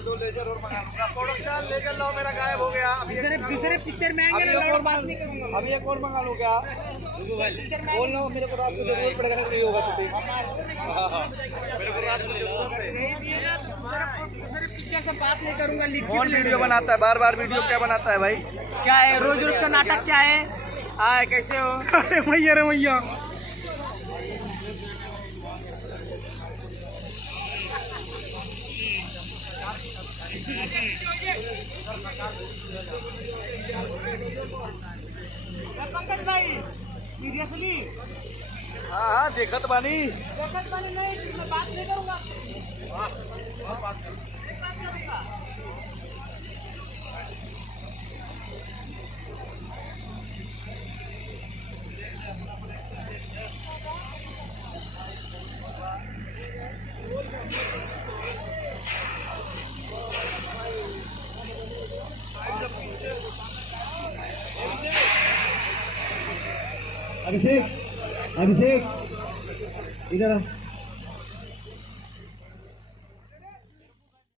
दो लेजर और मंगा लूंगा। प्रोडक्शन लेजर लो, मेरा गायब हो गया। दूसरे पिक्चर में आएंगे ना, बात नहीं करूंगा। अभी एक और मंगा लूँ क्या? बोल लो, मेरे को रात को जरूरत पड़ेगा ना, फ्री होगा छुट्टी। मेरे को रात को जरूरत है। दूसरे पिक्चर से बात नहीं करूंगा। कौन वीडियो बनाता है बार बार? वीडियो क्या बनाता है भाई? क्या है रोज रोज का नाटक? क्या है? हाय, कैसे हो? अरे भैया, अरे भैया, पंकज भाई सीरियसली? हाँ, देखत बानी। नहीं, मैं बात नहीं करूंगा। अभिषेक, अभिषेक इधर आ।